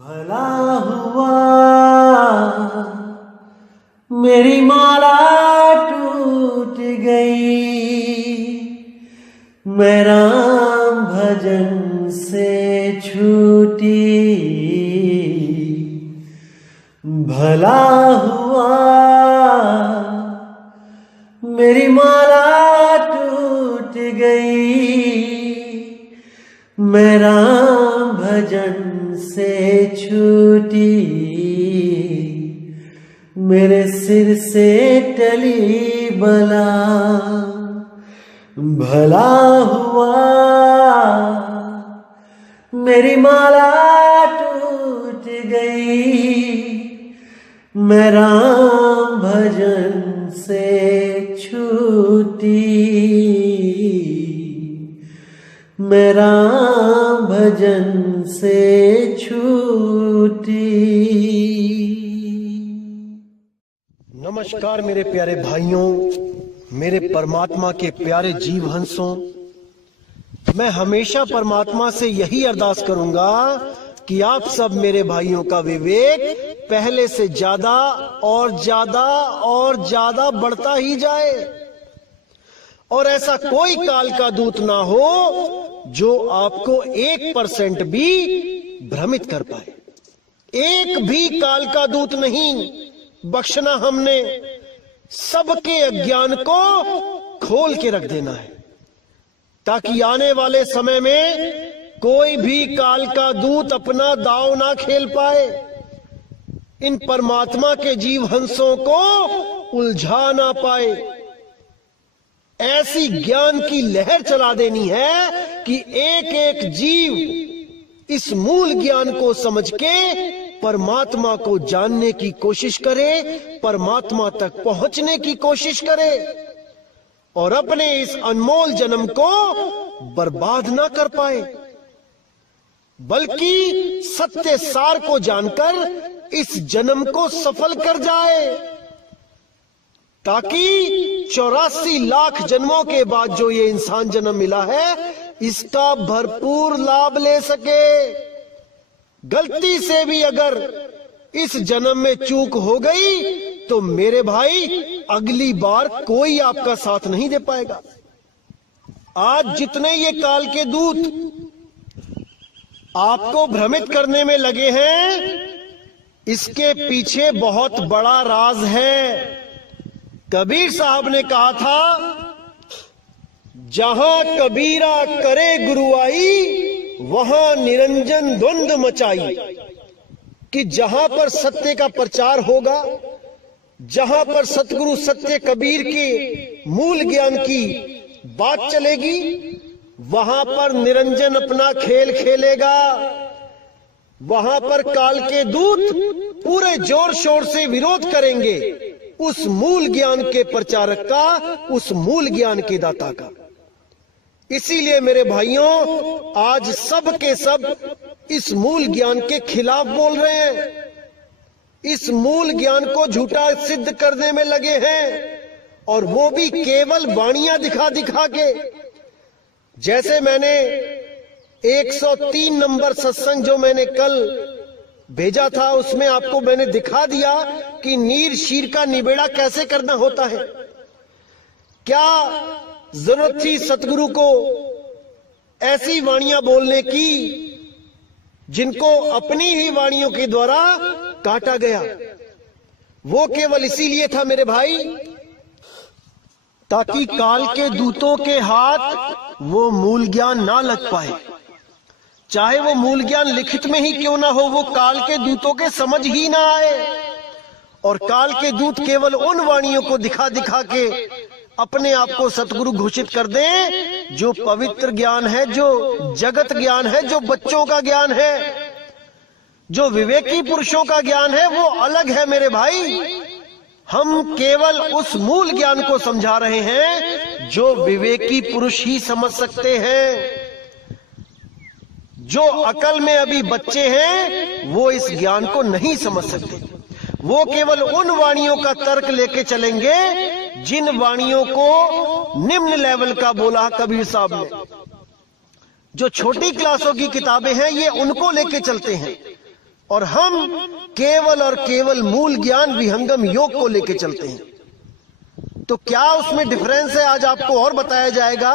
भला हुआ मेरी माला टूट गई, मैं राम भजन से छूटी। भला हुआ मेरी माला टूट गई, मैं राम भजन से छूटी। मेरे सिर से टली बला, भला हुआ मेरी माला टूट गई, मैं राम भजन से छूटी। मैं राम भजन से छूटी। नमस्कार मेरे प्यारे भाइयों, मेरे परमात्मा के प्यारे जीव हंसों। मैं हमेशा परमात्मा से यही अरदास करूंगा कि आप सब मेरे भाइयों का विवेक पहले से ज्यादा और ज्यादा और ज्यादा बढ़ता ही जाए, और ऐसा कोई काल का दूत ना हो जो आपको 1% भी भ्रमित कर पाए। एक भी काल का दूत नहीं बख्शना हमने, सबके अज्ञान को खोल के रख देना है, ताकि आने वाले समय में कोई भी काल का दूत अपना दांव ना खेल पाए, इन परमात्मा के जीव हंसों को उलझा ना पाए। ऐसी ज्ञान की लहर चला देनी है कि एक एक जीव इस मूल ज्ञान को समझ के परमात्मा को जानने की कोशिश करे, परमात्मा तक पहुंचने की कोशिश करे, और अपने इस अनमोल जन्म को बर्बाद ना कर पाए, बल्कि सत्य सार को जानकर इस जन्म को सफल कर जाए, ताकि 84 लाख जन्मों के बाद जो ये इंसान जन्म मिला है इसका भरपूर लाभ ले सके। गलती से भी अगर इस जन्म में चूक हो गई तो मेरे भाई अगली बार कोई आपका साथ नहीं दे पाएगा। आज जितने ये काल के दूत आपको भ्रमित करने में लगे हैं, इसके पीछे बहुत बड़ा राज है। कबीर साहब ने कहा था, जहां कबीरा करे गुरुआई वहां निरंजन द्वंद मचाई, कि जहां पर सत्य का प्रचार होगा, जहां पर सतगुरु सत्य कबीर के मूल ज्ञान की बात चलेगी, वहां पर निरंजन अपना खेल खेलेगा। वहां पर काल के दूत पूरे जोर शोर से विरोध करेंगे उस मूल ज्ञान के प्रचारक का, उस मूल ज्ञान के दाता का। इसीलिए मेरे भाइयों, आज सब के सब इस मूल ज्ञान के खिलाफ बोल रहे हैं, इस मूल ज्ञान को झूठा सिद्ध करने में लगे हैं, और वो भी केवल वाणियां दिखा दिखा के। जैसे मैंने 103 नंबर सत्संग जो मैंने कल भेजा था, उसमें आपको मैंने दिखा दिया कि नीर शीर का निबेड़ा कैसे करना होता है। क्या जरूरत थी सतगुरु को ऐसी वाणियां बोलने की जिनको अपनी ही वाणियों के द्वारा काटा गया? वो केवल इसीलिए था मेरे भाई, ताकि काल के दूतों के हाथ वो मूल ज्ञान ना लग पाए। चाहे वो मूल ज्ञान लिखित में ही क्यों ना हो, वो काल के दूतों के समझ ही ना आए, और काल के दूत केवल उन वाणियों को दिखा दिखा के अपने आप को सतगुरु घोषित कर दें जो पवित्र ज्ञान है, जो जगत ज्ञान है, जो बच्चों का ज्ञान है, जो विवेकी पुरुषों का ज्ञान है, वो अलग है मेरे भाई। हम केवल उस मूल ज्ञान को समझा रहे हैं जो विवेकी पुरुष ही समझ सकते हैं। जो अकल में अभी बच्चे हैं वो इस ज्ञान को नहीं समझ सकते। वो केवल उन वाणियों का तर्क लेके चलेंगे जिन वाणियों को निम्न लेवल का बोला कबीर साहब ने। जो छोटी क्लासों की किताबें हैं ये उनको लेके चलते हैं, और हम केवल और केवल मूल ज्ञान विहंगम योग को लेके चलते हैं। तो क्या उसमें डिफरेंस है, आज आपको और बताया जाएगा।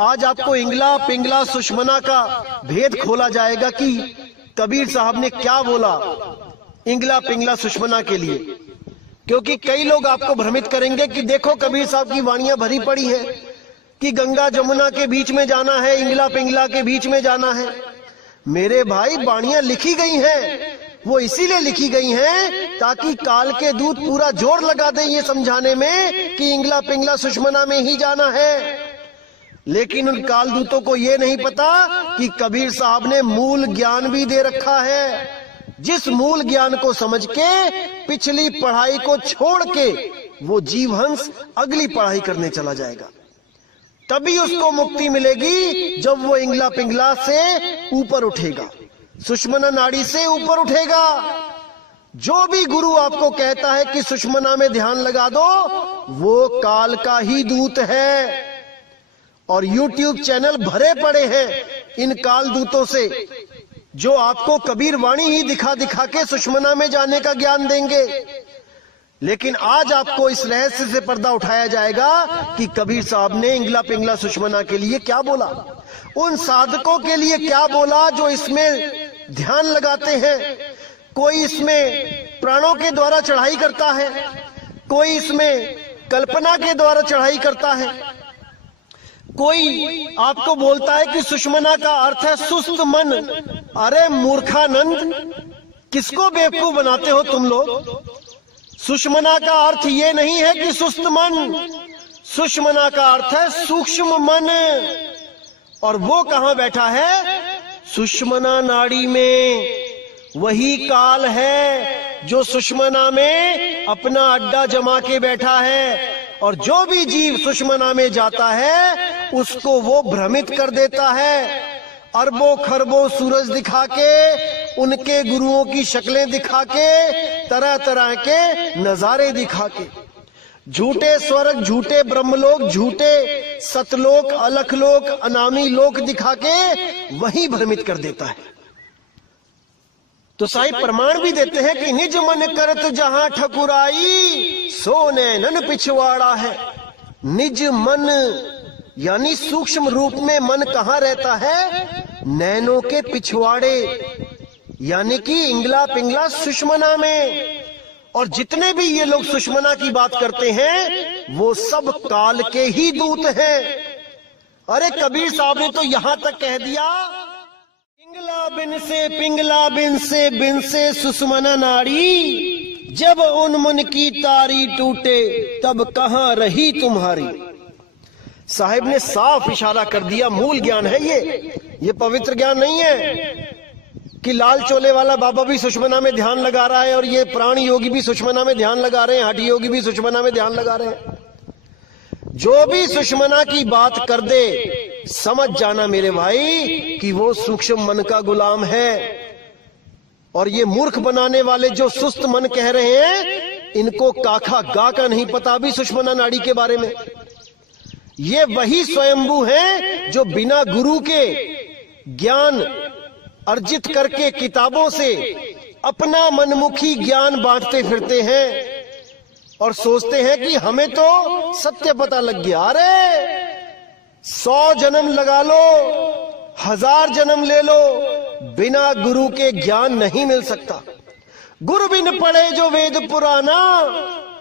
आज आपको इंगला पिंगला सुषमना का भेद खोला जाएगा कि कबीर साहब ने क्या बोला इंगला पिंगला सुषमना के लिए। क्योंकि कई लोग आपको भ्रमित करेंगे कि देखो कबीर साहब की वाणियां भरी पड़ी है कि गंगा जमुना के बीच में जाना है, इंगला पिंगला के बीच में जाना है। मेरे भाई, वाणियां लिखी गई हैं, वो इसीलिए लिखी गई हैं ताकि काल के दूत पूरा जोर लगा दें ये समझाने में कि इंगला पिंगला सुषमना में ही जाना है। लेकिन उन काल दूतों को ये नहीं पता कि कबीर साहब ने मूल ज्ञान भी दे रखा है, जिस मूल ज्ञान को समझ के पिछली पढ़ाई को छोड़ के वो जीवहंस अगली पढ़ाई करने चला जाएगा। तभी उसको मुक्ति मिलेगी जब वो इंगला पिंगला से ऊपर उठेगा, सुषमना नाड़ी से ऊपर उठेगा। जो भी गुरु आपको कहता है कि सुषमना में ध्यान लगा दो, वो काल का ही दूत है। और YouTube चैनल भरे पड़े हैं इन काल दूतों से, जो आपको कबीर वाणी ही दिखा दिखा के सुषमना में जाने का ज्ञान देंगे। लेकिन आज आपको इस रहस्य से पर्दा उठाया जाएगा कि कबीर साहब ने इंगला पिंगला सुषमना के लिए क्या बोला, उन साधकों के लिए क्या बोला जो इसमें ध्यान लगाते हैं। कोई इसमें प्राणों के द्वारा चढ़ाई करता है, कोई इसमें कल्पना के द्वारा चढ़ाई करता है, कोई आपको बोलता है कि सुषमना का अर्थ है सुस्त मन। अरे मूर्खानंद, किसको बेवकूफ बनाते हो तुम लोग। सुषमना का अर्थ ये नहीं है कि सुस्त मन, सुषमना का अर्थ है सूक्ष्म मन। और वो कहां बैठा है? सुषमना नाड़ी में। वही काल है जो सुषमना में अपना अड्डा जमा के बैठा है। और जो भी जीव सुषमना में जाता है उसको वो भ्रमित कर देता है, अरबों खरबों सूरज दिखा के, उनके गुरुओं की शक्लें दिखा के, तरह तरह के नजारे दिखा के, झूठे स्वर्ग, झूठे ब्रह्मलोक, झूठे सतलोक, अलखलोक, अनामी लोक दिखा के वही भ्रमित कर देता है। तो साहिब प्रमाण भी देते हैं कि निज मन करत जहां ठकुराई, सो नैनन पिछवाड़ा है। निज मन यानी सूक्ष्म रूप में मन कहां रहता है? नैनों के पिछवाड़े, यानी कि इंगला पिंगला सुषमना में। और जितने भी ये लोग सुषमना की बात करते हैं वो सब काल के ही दूत हैं। अरे कबीर साहब ने तो यहां तक कह दिया, पिंगला बिन से सुषमना नाड़ी, जब उन्मुन की तारी टूटे तब कहां रही तुम्हारी। साहिब ने साफ इशारा कर दिया, मूल ज्ञान है ये पवित्र ज्ञान नहीं है कि लाल चोले वाला बाबा भी सुषमना में ध्यान लगा रहा है और ये प्राण योगी भी सुषमना में ध्यान लगा रहे हैं, हठी योगी भी सुषमना में ध्यान लगा रहे हैं। जो भी सुषमना की बात कर दे समझ जाना मेरे भाई कि वो सूक्ष्म मन का गुलाम है। और ये मूर्ख बनाने वाले जो सुस्त मन कह रहे हैं, इनको काखा गा का नहीं पता भी सुषमना नाड़ी के बारे में। ये वही स्वयंभू हैं जो बिना गुरु के ज्ञान अर्जित करके किताबों से अपना मनमुखी ज्ञान बांटते फिरते हैं और सोचते हैं कि हमें तो सत्य पता लग गया। अरे 100 जन्म लगा लो, 1000 जन्म ले लो, बिना गुरु के ज्ञान नहीं मिल सकता। गुरु बिन पढ़े जो वेद पुराना,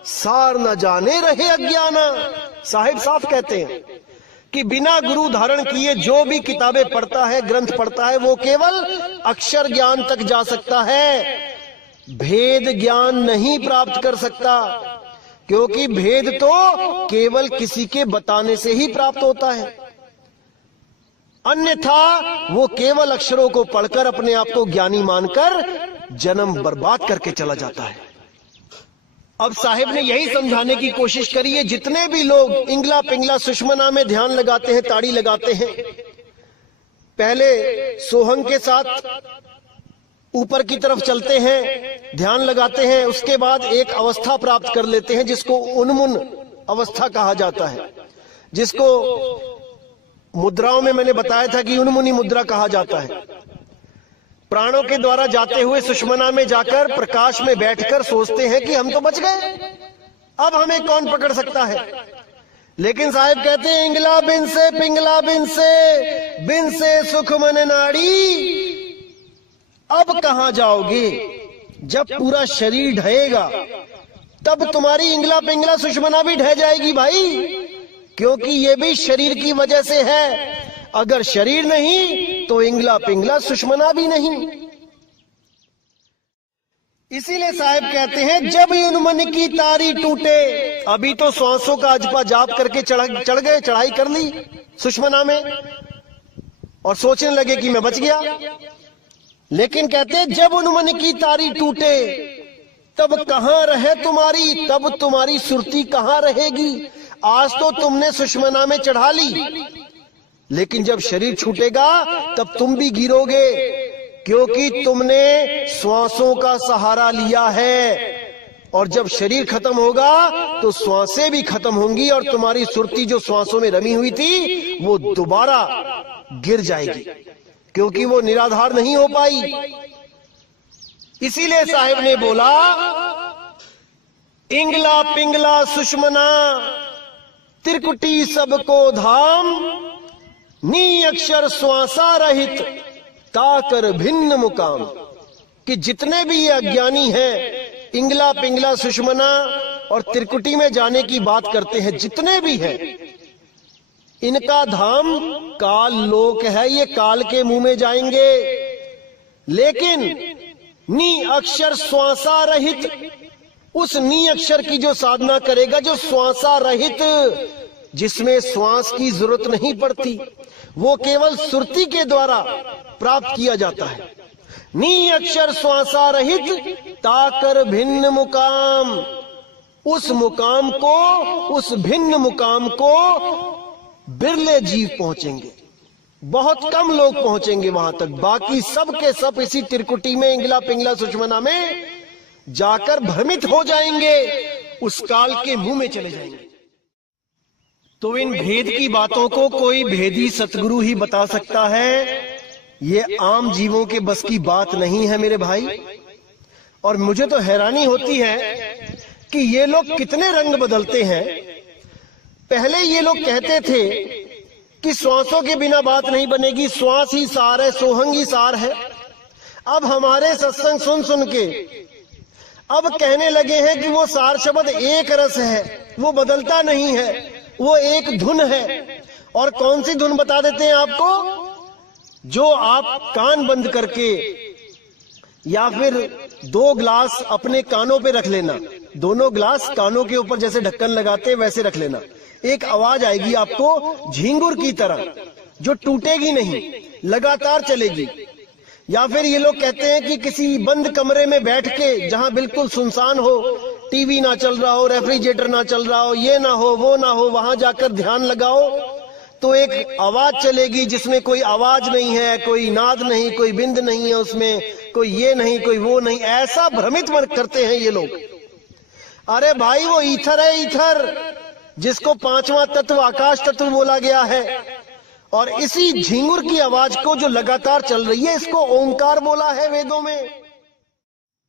सार न जाने रहे अज्ञाना। साहिब साफ कहते हैं कि बिना गुरु धारण किए जो भी किताबें पढ़ता है, ग्रंथ पढ़ता है, वो केवल अक्षर ज्ञान तक जा सकता है, भेद ज्ञान नहीं प्राप्त कर सकता। क्योंकि भेद तो केवल किसी के बताने से ही प्राप्त होता है, अन्यथा वो केवल अक्षरों को पढ़कर अपने आप को ज्ञानी मानकर जन्म बर्बाद करके चला जाता है। अब साहिब ने यही समझाने की कोशिश करी है, जितने भी लोग इंगला पिंगला सुषमना में ध्यान लगाते हैं, ताड़ी लगाते हैं, पहले सोहंग के साथ ऊपर की तरफ चलते हैं, ध्यान लगाते हैं, उसके बाद एक अवस्था प्राप्त कर लेते हैं जिसको उन्मुन अवस्था कहा जाता है, जिसको मुद्राओं में मैंने बताया था कि उन्मुनी मुद्रा कहा जाता है। प्राणों के द्वारा जाते हुए सुषमना में जाकर प्रकाश में बैठकर सोचते हैं कि हम तो बच गए, अब हमें कौन पकड़ सकता है। लेकिन साहिब कहते हैं इंगला बिन से पिंगला बिन से सुख मन नाड़ी। अब कहां जाओगे? जब पूरा शरीर ढहेगा तब तुम्हारी इंगला पिंगला सुषमना भी ढह जाएगी भाई, क्योंकि ये भी शरीर की वजह से है। अगर शरीर नहीं तो इंगला पिंगला सुषमना भी नहीं। इसीलिए साहिब कहते हैं जब उन्मन की तारी टूटे। अभी तो श्वासों का अजपा जाप करके चढ़ गए, चढ़ाई कर ली सुषमना में और सोचने लगे कि मैं बच गया। लेकिन कहते हैं जब उन्मन की तारी टूटे तब कहां रहे तुम्हारी, तब तुम्हारी सुरती कहां रहेगी। आज तो तुमने सुषमना में चढ़ा ली, लेकिन जब शरीर छूटेगा तब तुम भी गिरोगे, क्योंकि तुमने श्वासों का सहारा लिया है। और जब शरीर खत्म होगा तो श्वासें भी खत्म होंगी और तुम्हारी सुरती जो श्वासों में रमी हुई थी वो दोबारा गिर जाएगी, क्योंकि वो निराधार नहीं हो पाई। इसीलिए साहिब ने बोला इंगला पिंगला सुषमना त्रिकुटी सबको धाम, नी अक्षर श्वासा रहित ताकर भिन्न मुकाम। कि जितने भी ये अज्ञानी हैं इंगला पिंगला सुषमना और त्रिकुटी में जाने की बात करते हैं, जितने भी हैं, इनका धाम काल लोक है, ये काल के मुंह में जाएंगे। लेकिन नी अक्षर श्वासा रहित, उस नी अक्षर की जो साधना करेगा, जो श्वासा रहित, जिसमें श्वास की जरूरत नहीं पड़ती, वो केवल सुरती के द्वारा प्राप्त किया जाता है। नी अक्षर श्वासा रहित ताकर भिन्न मुकाम, उस मुकाम को, उस भिन्न मुकाम को बिरले जीव पहुंचेंगे, बहुत कम लोग पहुंचेंगे वहां तक। बाकी सब के सब इसी त्रिकुटी में इंगला पिंगला सुषमना में जाकर भ्रमित हो जाएंगे, उस काल के मुंह में चले जाएंगे। तो इन भेद की बातों को कोई भेदी सतगुरु ही बता सकता है, ये आम जीवों के बस की बात नहीं है मेरे भाई। और मुझे तो हैरानी होती है कि ये लोग कितने रंग बदलते हैं। पहले ये लोग कहते थे कि श्वासों के बिना बात नहीं बनेगी, श्वास ही सार है, सोहंग ही सार है। अब हमारे सत्संग सुन सुन के अब कहने लगे हैं कि वो सार शब्द एक रस है, वो बदलता नहीं है, वो एक धुन है। और कौन सी धुन बता देते हैं आपको? जो आप कान बंद करके या फिर 2 ग्लास अपने कानों पे रख लेना, दोनों ग्लास कानों के ऊपर जैसे ढक्कन लगाते हैं वैसे रख लेना, एक आवाज आएगी आपको झींगुर की तरह, जो टूटेगी नहीं, लगातार चलेगी। या फिर ये लोग कहते हैं कि किसी बंद कमरे में बैठ के, जहां बिल्कुल सुनसान हो, टीवी ना चल रहा हो, रेफ्रिजरेटर ना चल रहा हो, ये ना हो, वो ना हो, वहां जाकर ध्यान लगाओ तो एक आवाज चलेगी जिसमें कोई आवाज नहीं है, कोई नाद नहीं, कोई बिंद नहीं है उसमें, कोई ये नहीं, कोई वो नहीं। ऐसा भ्रमित करते हैं ये लोग। अरे भाई वो ईथर है, ईथर, जिसको 5वां तत्व आकाश तत्व बोला गया है। और इसी झिंगुर की आवाज को जो लगातार चल रही है, इसको ओंकार बोला है वेदों में।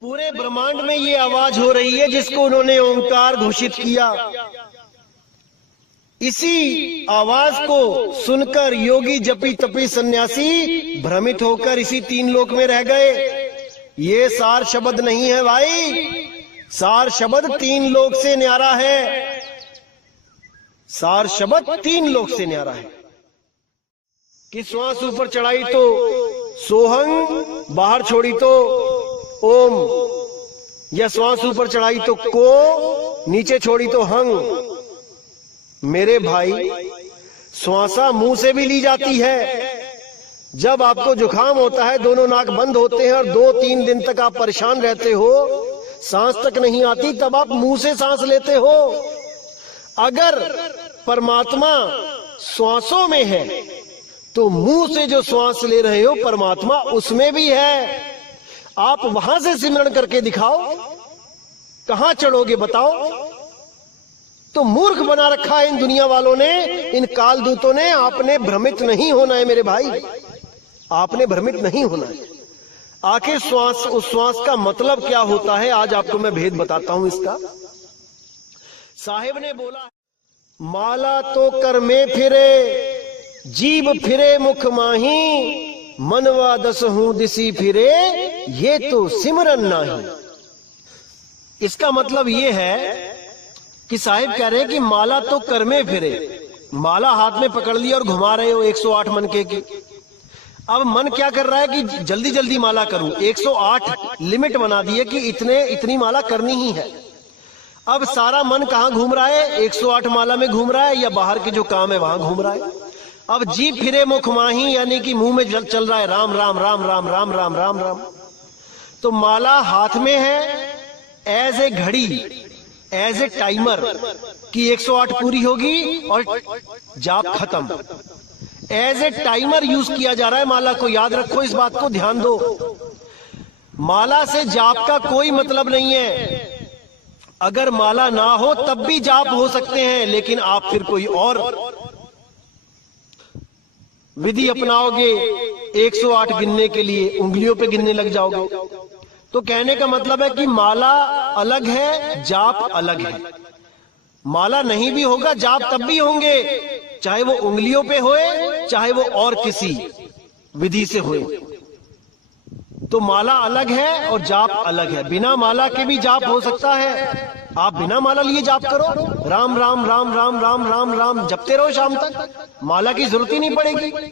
पूरे ब्रह्मांड में ये आवाज हो रही है जिसको उन्होंने ओंकार घोषित किया। इसी आवाज को सुनकर योगी जपी तपी सन्यासी भ्रमित होकर इसी 3 लोक में रह गए। ये सार शब्द नहीं है भाई, सार शब्द 3 लोक से न्यारा है, सार शब्द 3 लोक से न्यारा है। कि श्वास ऊपर चढ़ाई तो सोहंग, बाहर छोड़ी तो ओम, या श्वास ऊपर चढ़ाई तो को, नीचे छोड़ी तो हंग। मेरे भाई, श्वासा मुंह से भी ली जाती है। जब आपको जुकाम होता है, दोनों नाक बंद होते हैं और 2-3 दिन तक आप परेशान रहते हो, सांस तक नहीं आती, तब आप मुंह से सांस लेते हो। अगर परमात्मा श्वासों में है तो मुंह से जो श्वास ले रहे हो परमात्मा उसमें भी है। आप वहां से सिमरण करके दिखाओ, कहां चढ़ोगे बताओ। तो मूर्ख बना रखा है इन दुनिया वालों ने, इन कालदूतों ने। आपने भ्रमित नहीं होना है मेरे भाई, आपने भ्रमित नहीं होना है। आखिर श्वास, उस श्वास का मतलब क्या होता है, आज आपको मैं भेद बताता हूं इसका। साहिब ने बोला, माला तो कर में फिरे, जीभ फिरे मुख माही, मनवा दस हूं दिसी फिरे, ये तो सिमरन नाही। इसका मतलब ये है कि साहिब कह रहे हैं कि माला तो कर में फिरे, माला हाथ में पकड़ ली और घुमा रहे हो 108 मनके की। अब मन क्या कर रहा है कि जल्दी जल्दी माला करूं, 108 लिमिट बना दी है कि इतनी माला करनी ही है। अब सारा मन कहां घूम रहा है, 108 माला में घूम रहा है या बाहर के जो काम है वहां घूम रहा है। अब जीभ फिरे मुख माही, यानी कि मुंह में चल रहा है राम राम राम राम राम राम राम राम। तो माला हाथ में है एज ए घड़ी, एज ए टाइमर कि 108 पूरी होगी और जाप खत्म। एज ए टाइमर यूज किया जा रहा है माला को, याद रखो, इस बात को ध्यान दो। माला से जाप का कोई मतलब नहीं है। अगर माला ना हो तब भी जाप हो सकते हैं, लेकिन आप फिर कोई और विधि अपनाओगे 108 गिनने के लिए, उंगलियों पे गिनने लग जाओगे। तो कहने का मतलब है कि माला अलग है, जाप अलग है। माला नहीं भी होगा, जाप तब भी होंगे, चाहे वो उंगलियों पे होए, चाहे वो और किसी विधि से होए। तो माला अलग है और जाप अलग है। बिना माला के भी जाप हो सकता है। आप बिना माला लिए जाप करो, राम राम राम राम राम राम राम जपते रहो शाम तक, माला की जरूरत ही नहीं पड़ेगी।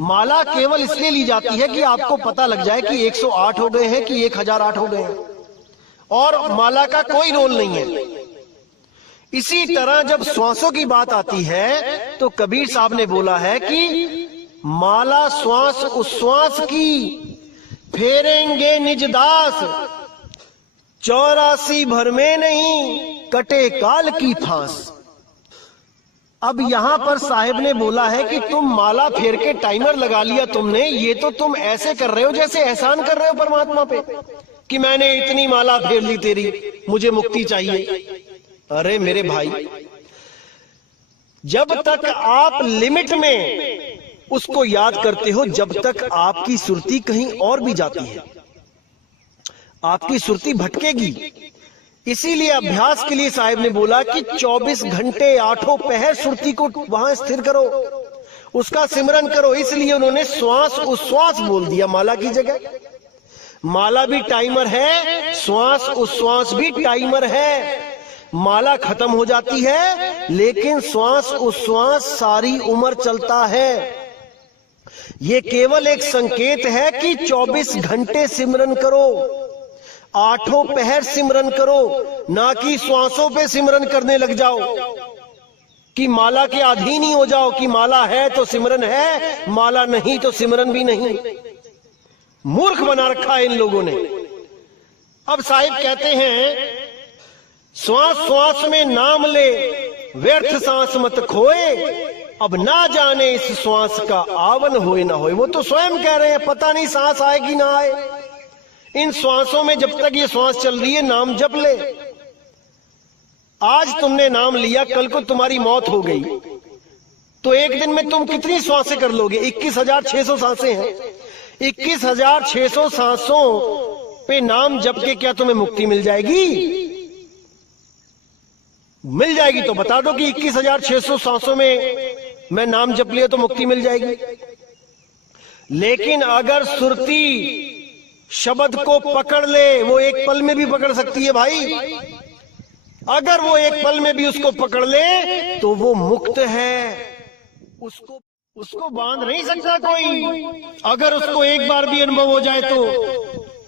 माला केवल इसलिए ली जाती है कि आपको पता लग जाए कि 108 हो गए हैं कि 1008 हो गए हैं, और माला का कोई रोल नहीं है। इसी तरह जब श्वासों की बात आती है तो कबीर साहब ने बोला है कि माला श्वास उश्वास की, फेरेंगे निज दास, 84 भर में नहीं कटे काल की फांस। अब यहां पर साहिब ने बोला है कि तुम माला फेर के टाइमर लगा लिया तुमने, ये तो तुम ऐसे कर रहे हो जैसे एहसान कर रहे हो परमात्मा पे कि मैंने इतनी माला फेर ली तेरी, मुझे मुक्ति चाहिए। अरे मेरे भाई, जब तक आप लिमिट में उसको याद करते हो, जब तक आपकी सुरती कहीं और भी जाती है, आपकी सुरती भटकेगी। इसीलिए अभ्यास के लिए साहिब ने बोला कि 24 घंटे 8 पहर सुरती को वहां स्थिर करो, उसका सिमरन करो। इसलिए उन्होंने श्वास उश्वास बोल दिया माला की जगह। माला भी टाइमर है, श्वास उश्वास भी टाइमर है। माला खत्म हो जाती है लेकिन श्वास उश्वास सारी उम्र चलता है। ये केवल एक संकेत है कि 24 घंटे सिमरन करो, 8 पहर सिमरन करो, ना कि श्वासों पे सिमरन करने लग जाओ कि माला के अधीन ही हो जाओ कि माला है तो सिमरन है, माला नहीं तो सिमरन भी नहीं। मूर्ख बना रखा है इन लोगों ने। अब साहिब कहते हैं, श्वास श्वास में नाम ले, व्यर्थ सांस मत खोए, अब ना जाने इस श्वास का आवन होए ना होए। वो तो स्वयं कह रहे हैं, पता नहीं सांस आएगी ना आए। इन श्वासों में जब तक ये श्वास चल रही है नाम जप ले। आज तुमने नाम लिया, कल को तुम्हारी मौत हो गई तो एक दिन में तुम कितनी श्वासें कर लोगे? 21,600 सांसें हैं। 21,600 सांसों पे नाम जप के क्या तुम्हें मुक्ति मिल जाएगी? मिल जाएगी तो बता दो कि 21,600 सांसों में मैं नाम जप लिया तो मुक्ति मिल जाएगी। लेकिन अगर सुरती शब्द को पकड़ ले, वो एक पल में भी पकड़ सकती है भाई। अगर वो एक पल में भी उसको पकड़ ले तो वो मुक्त है, उसको बांध नहीं सकता कोई। अगर उसको एक बार भी अनुभव हो जाए तो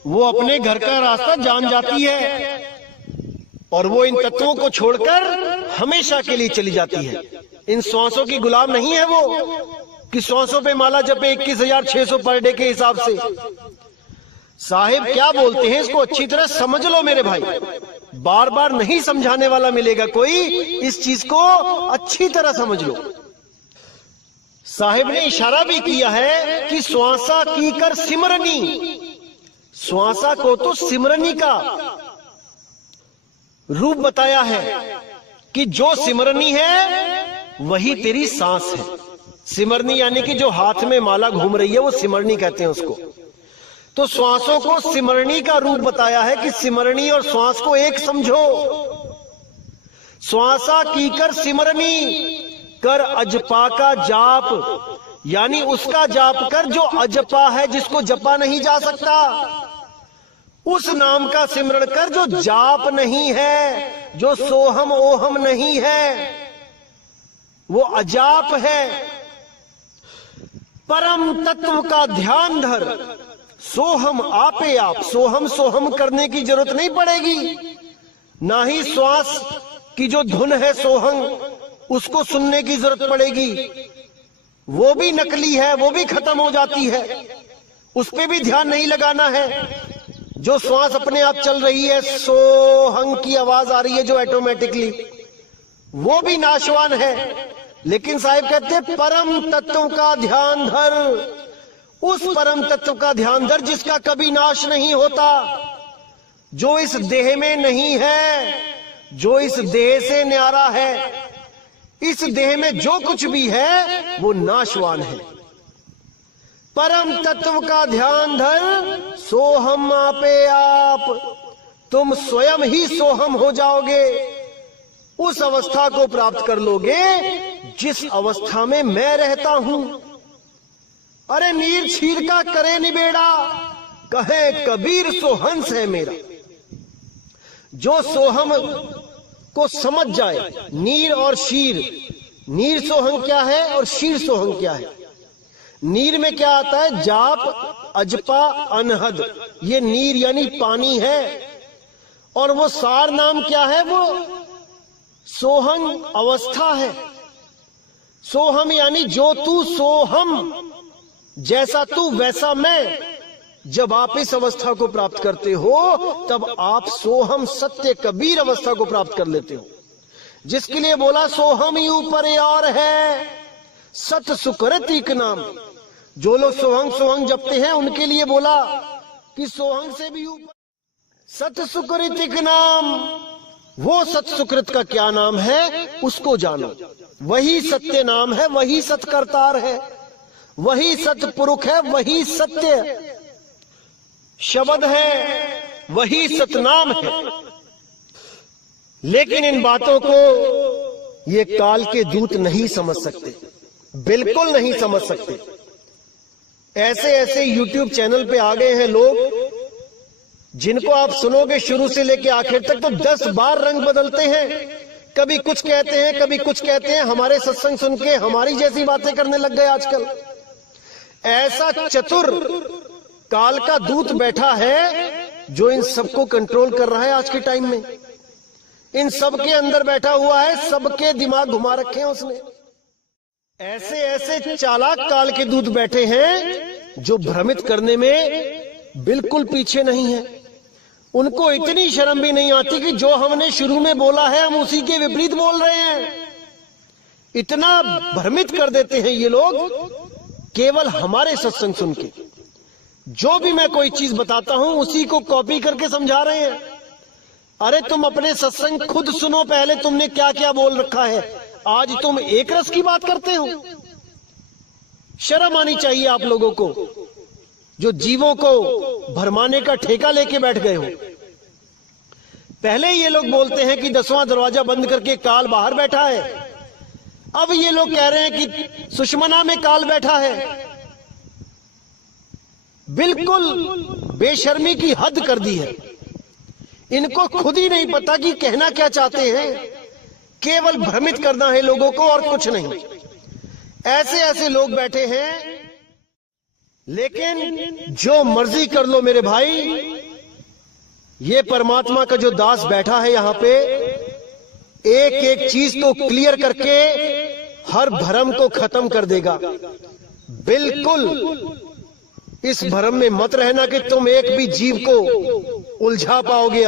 वो अपने घर का रास्ता जान जाती है और वो इन तत्वों को छोड़कर हमेशा के लिए चली जाती है। इन श्वासों की गुलाम नहीं है वो कि श्वासों पे माला जपे 21,600 पर डे के हिसाब से। साहिब क्या बोलते हैं, इसको अच्छी तरह समझ लो मेरे भाई। बार बार नहीं समझाने वाला मिलेगा कोई, इस चीज को अच्छी तरह समझ लो। साहिब ने इशारा भी किया है कि श्वासा की कर सिमरनी। श्वासा को तो सिमरनी का रूप बताया है कि जो सिमरनी है वही तेरी सांस है। सिमरनी यानी कि जो हाथ में माला घूम रही है वो सिमरनी कहते हैं उसको। तो श्वासों को सिमरणी का रूप बताया है कि सिमरणी और श्वास को एक समझो। श्वासा कीकर सिमरणी, कर अजपा का जाप, यानी उसका जाप कर जो अजपा है, जिसको जपा नहीं जा सकता। उस नाम का सिमरण कर जो जाप नहीं है, जो सोहम ओहम नहीं है, वो अजाप है। परम तत्व का ध्यान धर, सोहम आपे आप। सोहम सोहम करने की जरूरत नहीं पड़ेगी, ना ही श्वास की जो धुन है सोहंग, उसको सुनने की जरूरत पड़ेगी। वो भी नकली है, वो भी खत्म हो जाती है, उस पे भी ध्यान नहीं लगाना है। जो श्वास अपने आप चल रही है, सोहंग की आवाज आ रही है जो ऑटोमेटिकली, वो भी नाशवान है। लेकिन साहिब कहते हैं परम तत्व का ध्यान धर, उस परम तत्व का ध्यान धर जिसका कभी नाश नहीं होता, जो इस देह में नहीं है, जो इस देह से न्यारा है। इस देह में जो कुछ भी है वो नाशवान है। परम तत्व का ध्यान धर, सोहम आपे आप। तुम स्वयं ही सोहम हो जाओगे, उस अवस्था को प्राप्त कर लोगे जिस अवस्था में मैं रहता हूं। अरे नीर छीर का करे निबेड़ा, कहे कबीर सोहंस है मेरा। जो सोहम को समझ जाए, नीर और शीर, नीर सोहंग क्या है और शीर सोहंग क्या है। नीर में क्या आता है, जाप अजपा अनहद, ये नीर यानी पानी है। और वो सार नाम क्या है, वो सोहंग अवस्था है। सोहम यानी जो तू सोहम, जैसा तू वैसा मैं। जब आप इस अवस्था को प्राप्त करते हो तब आप सोहम सत्य कबीर अवस्था को प्राप्त कर लेते हो, जिसके लिए बोला सोहम ही ऊपर और है, सत सुकृतिक नाम। जो लोग सोहंग सोहंग जपते हैं उनके लिए बोला कि सोहंग से भी ऊपर सत सुकृतिक नाम। वो सत सुकृत का क्या नाम है उसको जानो, वही सत्य नाम है, वही सत्कर्तार है, वही सतपुरुष है, वही सत्य शब्द है, वही सतनाम है। लेकिन इन बातों को ये काल के दूत नहीं समझ सकते, बिल्कुल नहीं समझ सकते। ऐसे ऐसे YouTube चैनल पे आ गए हैं लोग जिनको आप सुनोगे शुरू से लेके आखिर तक तो 10 बार रंग बदलते हैं। कभी कुछ कहते हैं, कभी कुछ कहते हैं। हमारे सत्संग सुन के हमारी जैसी बातें करने लग गए आजकल। ऐसा चतुर काल का दूत बैठा है जो इन सबको कंट्रोल कर रहा है आज के टाइम में। इन सब के अंदर बैठा हुआ है, सबके दिमाग घुमा रखे हैं उसने। ऐसे ऐसे चालाक काल के दूत बैठे हैं जो भ्रमित करने में बिल्कुल पीछे नहीं है। उनको इतनी शर्म भी नहीं आती कि जो हमने शुरू में बोला है हम उसी के विपरीत बोल रहे हैं। इतना भ्रमित कर देते हैं ये लोग केवल हमारे सत्संग सुन के। जो भी मैं कोई चीज बताता हूं उसी को कॉपी करके समझा रहे हैं। अरे तुम अपने सत्संग खुद सुनो पहले, तुमने क्या क्या बोल रखा है। आज तुम एक रस की बात करते हो। शर्म आनी चाहिए आप लोगों को जो जीवों को भरमाने का ठेका लेके बैठ गए हो। पहले ये लोग बोलते हैं कि 10वां दरवाजा बंद करके काल बाहर बैठा है। अब ये लोग कह रहे हैं कि सुषमना में काल बैठा है। बिल्कुल बेशर्मी की हद कर दी है। इनको खुद ही नहीं पता कि कहना क्या चाहते हैं, केवल भ्रमित करना है लोगों को और कुछ नहीं। ऐसे ऐसे लोग बैठे हैं। लेकिन जो मर्जी कर लो मेरे भाई, ये परमात्मा का जो दास बैठा है यहां पे, एक एक चीज को क्लियर करके हर भ्रम को खत्म कर देगा। बिल्कुल इस भ्रम में मत रहना कि तुम एक भी जीव को उलझा पाओगे।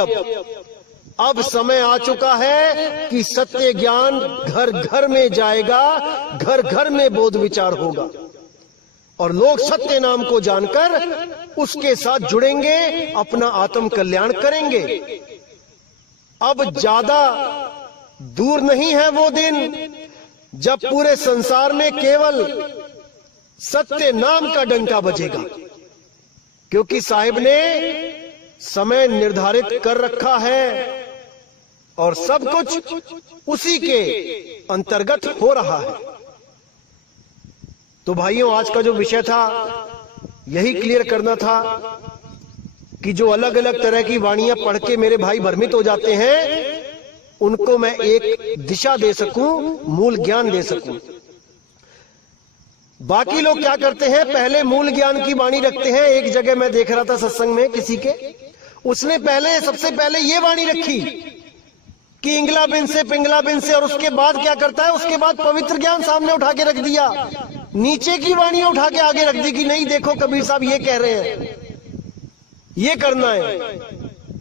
अब समय आ चुका है कि सत्य ज्ञान घर घर में जाएगा, घर घर में बोध विचार होगा और लोग सत्य नाम को जानकर उसके साथ जुड़ेंगे, अपना आत्म कल्याण करेंगे। अब ज्यादा दूर नहीं है वो दिन जब पूरे संसार में केवल सत्य नाम का डंका बजेगा। क्योंकि साहिब ने समय निर्धारित कर रखा है और सब कुछ उसी के अंतर्गत हो रहा है। तो भाइयों, आज का जो विषय था यही क्लियर करना था कि जो अलग अलग तरह की वाणियां पढ़ के मेरे भाई भ्रमित हो जाते हैं, उनको मैं एक दिशा दे सकूं, मूल ज्ञान दे सकूं। बाकी लोग क्या करते हैं, पहले मूल ज्ञान की वाणी रखते हैं। एक जगह मैं देख रहा था सत्संग में किसी के, उसने सबसे पहले ये वाणी रखी कि इंगला बिन से पिंगला बिन से, और उसके बाद क्या करता है, उसके बाद पवित्र ज्ञान सामने उठा के रख दिया, नीचे की वाणी उठा के आगे रख दी कि नहीं देखो कबीर साहब ये कह रहे हैं, ये करना है।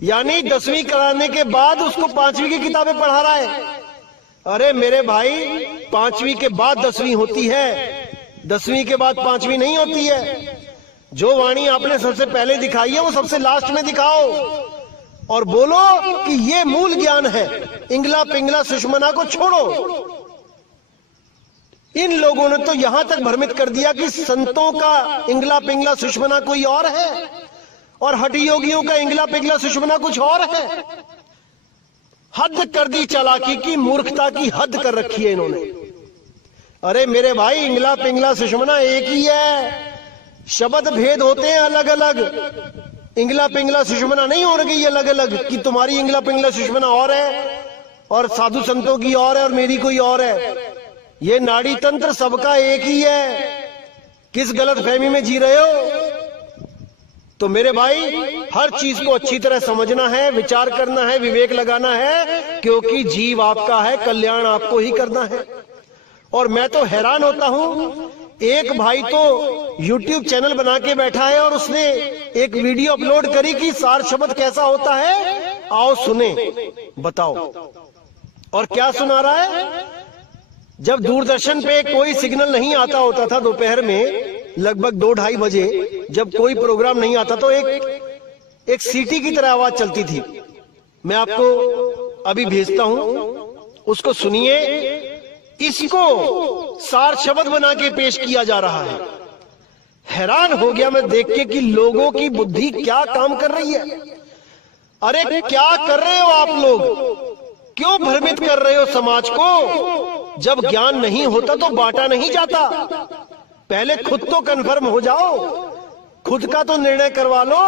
यानी 10वीं कराने के बाद उसको 5वीं की किताबें पढ़ा रहा है। अरे मेरे भाई, 5वीं के बाद 10वीं होती है, 10वीं के बाद 5वीं नहीं होती है। जो वाणी आपने सबसे पहले दिखाई है वो सबसे लास्ट में दिखाओ और बोलो कि ये मूल ज्ञान है। इंगला पिंगला सुषमना को छोड़ो। इन लोगों ने तो यहां तक भ्रमित कर दिया कि संतों का इंगला पिंगला सुषमना कोई और है और हठी योगियों का इंगला पिंगला सुषमना कुछ और है। हद कर दी चालाकी की, मूर्खता की हद कर रखी है इन्होंने। अरे मेरे भाई, इंगला पिंगला सुषमना एक ही है, शब्द भेद होते हैं अलग अलग। इंगला पिंगला सुषमना नहीं हो रही अलग अलग कि तुम्हारी इंगला पिंगला सुषमना और है और साधु संतों की और है और मेरी कोई और है। ये नाड़ी तंत्र सबका एक ही है। किस गलत फहमी में जी रहे हो? तो मेरे भाई, हर चीज को अच्छी तरह समझना है, विचार करना है, विवेक लगाना है, क्योंकि जीव आपका है, कल्याण आपको ही करना है। और मैं तो हैरान होता हूं, एक भाई तो YouTube चैनल बना के बैठा है और उसने एक वीडियो अपलोड करी कि सार शब्द कैसा होता है, आओ सुने, बताओ। और क्या सुना रहा है? जब दूरदर्शन पे कोई सिग्नल नहीं आता होता था दोपहर में लगभग 2-2:30 बजे, जब कोई प्रोग्राम नहीं आता तो एक सीटी की तरह आवाज चलती थी। मैं आपको अभी भेजता हूं, उसको सुनिए। इसको सार शब्द बना के पेश किया जा रहा है। हैरान हो गया मैं देख के कि लोगों की बुद्धि क्या काम कर रही है। अरे क्या कर रहे हो आप लोग? क्यों भ्रमित कर रहे हो समाज को? जब ज्ञान नहीं होता तो बांटा नहीं जाता। पहले खुद तो कन्फर्म हो जाओ, खुद का तो निर्णय करवा लो,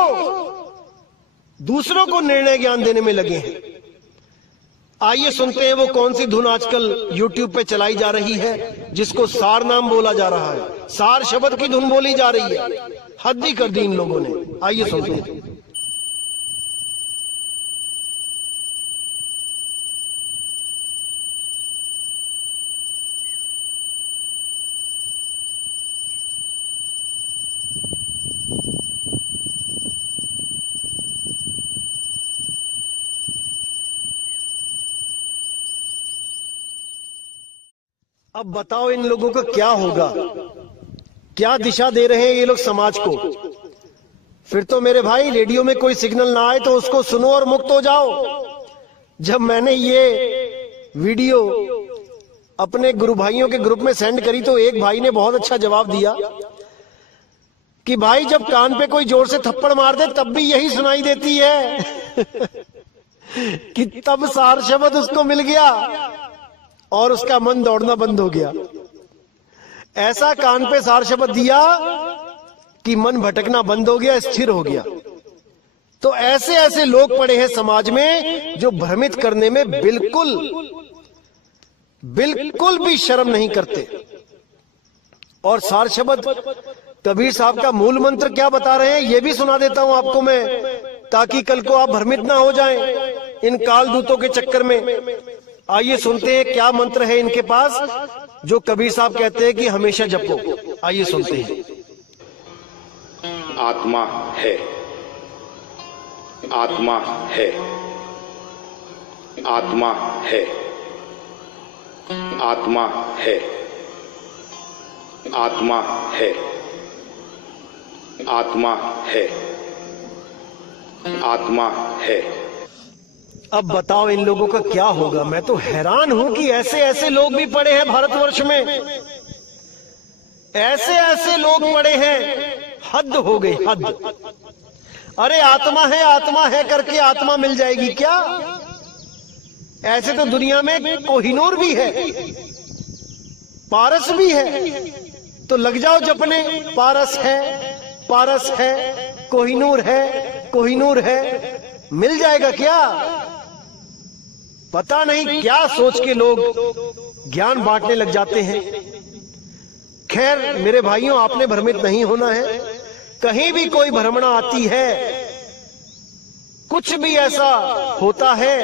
दूसरों को निर्णय ज्ञान देने में लगे हैं। आइए सुनते हैं वो कौन सी धुन आजकल YouTube पे चलाई जा रही है जिसको सार नाम बोला जा रहा है। सार शब्द की धुन बोली जा रही है। हद ही कर दी इन लोगों ने। आइए सुनते हैं। अब बताओ इन लोगों का क्या होगा? क्या दिशा दे रहे हैं ये लोग समाज को? फिर तो मेरे भाई, रेडियो में कोई सिग्नल ना आए तो उसको सुनो और मुक्त हो जाओ। जब मैंने ये वीडियो अपने गुरु भाइयों के ग्रुप में सेंड करी तो एक भाई ने बहुत अच्छा जवाब दिया कि भाई, जब कान पे कोई जोर से थप्पड़ मार दे तब भी यही सुनाई देती है कि तब सार शब्द उसको मिल गया और उसका मन दौड़ना बंद हो गया। ऐसा कान पे सार शब्द दिया कि मन भटकना बंद हो गया, स्थिर हो गया। तो ऐसे ऐसे लोग पड़े हैं समाज में जो भ्रमित करने में बिल्कुल भी शर्म नहीं करते। और सार शब्द कबीर साहब का मूल मंत्र क्या बता रहे हैं ये भी सुना देता हूं आपको मैं, ताकि कल को आप भ्रमित ना हो जाएं इन काल दूतों के चक्कर में। आइए सुनते हैं क्या मंत्र है इनके पास जो कबीर साहब कहते हैं कि हमेशा जपो। आइए सुनते हैं। आत्मा है, आत्मा है, आत्मा है, आत्मा है, आत्मा है, आत्मा है, आत्मा है। अब बताओ इन लोगों का क्या होगा? मैं तो हैरान हूं कि ऐसे ऐसे लोग भी पड़े हैं भारतवर्ष में। ऐसे ऐसे लोग पड़े हैं, हद हो गई, हद। अरे आत्मा है करके आत्मा मिल जाएगी क्या? ऐसे तो दुनिया में कोहिनूर भी है, पारस भी है, तो लग जाओ जपने। पारस है, कोहिनूर है, मिल जाएगा क्या? पता नहीं क्या सोच के लोग ज्ञान बांटने लग जाते हैं। खैर मेरे भाइयों, आपने भ्रमित नहीं होना है। कहीं भी कोई भ्रमणा आती है, कुछ भी ऐसा होता है,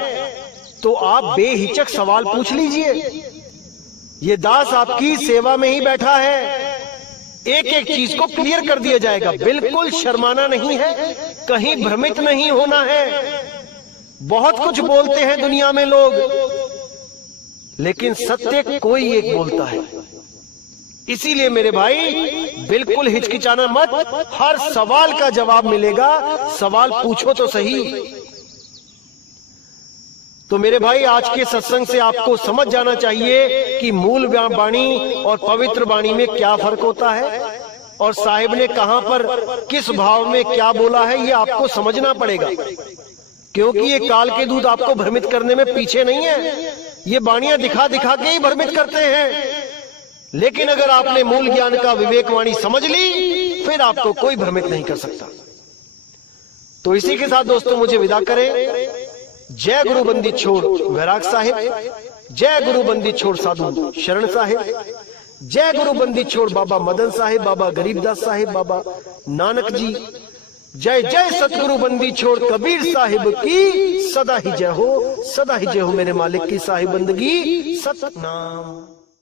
तो आप बेहिचक सवाल पूछ लीजिए। ये दास आपकी सेवा में ही बैठा है, एक एक चीज को क्लियर कर दिया जाएगा। बिल्कुल शर्माना नहीं है, कहीं भ्रमित नहीं होना है। बहुत कुछ बोलते हैं दुनिया में लोग, लेकिन सत्य कोई एक बोलता है। इसीलिए मेरे भाई, बिल्कुल हिचकिचाना मत, हर सवाल का जवाब मिलेगा। सवाल पूछो तो सही। तो मेरे भाई, आज के सत्संग से आपको समझ जाना चाहिए कि मूल वाणी और पवित्र वाणी में क्या फर्क होता है, और साहिब ने कहां पर किस भाव में क्या बोला है, ये आपको समझना पड़ेगा। क्योंकि ये काल के दूत आपको भ्रमित करने में पीछे नहीं है। ये वाणियां दिखा दिखा के ही भ्रमित करते हैं। लेकिन अगर आपने मूल ज्ञान का विवेकवाणी समझ ली, फिर आपको कोई भ्रमित नहीं कर सकता। तो इसी के साथ दोस्तों मुझे विदा करें। जय गुरु बंदी छोड़ वैराग साहिब, जय गुरु बंदी छोड़ साधु शरण साहिब, जय गुरु बंदी छोड़ बाबा मदन साहिब, बाबा गरीबदास साहिब, बाबा नानक जी। जय जय सतगुरु बंदी छोड़ कबीर साहिब की, सदा ही जय हो, सदा ही जय हो मेरे मालिक की साहिब बंदगी सतनाम।